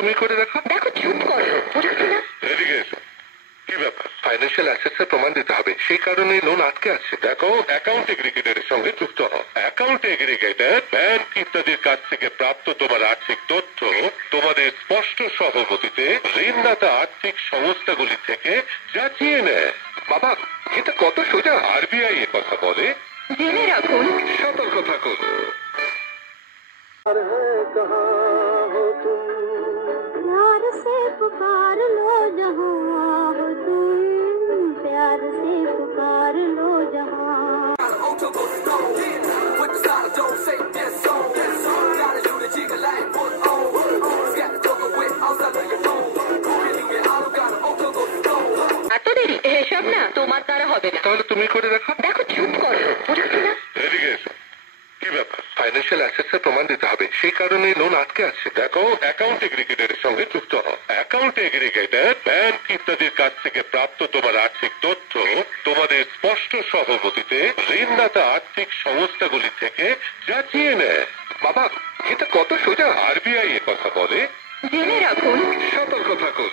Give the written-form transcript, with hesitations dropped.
তুমি করে দেখো। দেখো চুপ করো, বুঝছো না? এদিকে এসো। কি ব্যাপার? ফাইন্যান্সিয়াল অ্যাসেটসের প্রমাণ দিতে হবে, সেই কারণে লোন আটকে আছে। দেখো, অ্যাকাউন্ট এগ্রিগেটরের সঙ্গে যুক্ত হও। অ্যাকাউন্ট এগ্রিগেটর ব্যাংক ইত্যাদির কাছ থেকে প্রাপ্ত তোমার আর্থিক তথ্য তোমাদের স্পষ্ট সহমতিতে ঋণদাতা আর্থিক সংস্থাগুলি থেকে যাচিয়ে নেয়। বাবা, এটা কত সোজা। আরবিআই এ কথা বলে, জেনে রাখুন। সতর্ক থাকুন। प्यार से पुकार लो जहाँ हो तुम, प्यार से पुकार लो जहाँ। এত দেরি? এসব না তোমার দ্বারা হবে না। তাহলে তুমি করে দেখো। দেখো চুপ করো, বুঝছো না? এদিকে এসো। কি ব্যাপার? ফাইন্যান্সিয়াল অ্যাসেটসের প্রমাণ দিতে হবে, সেই কারণে লোন আটকে আছে। দেখো, অ্যাকাউন্ট এগ্রিগেটরের সঙ্গে যুক্ত হও। অ্যাকাউন্ট এগ্রিগেটর ব্যাংক ইত্যাদির কাছ থেকে প্রাপ্ত তোমার আর্থিক তথ্য তোমাদের স্পষ্ট সহমতিতে ঋণদাতা আর্থিক সংস্থাগুলি থেকে যাচিয়ে নেয়। বাবা, এটা কত সোজা। আরবিআই এ কথা বলে, জেনে রাখুন। সতর্ক থাকুন।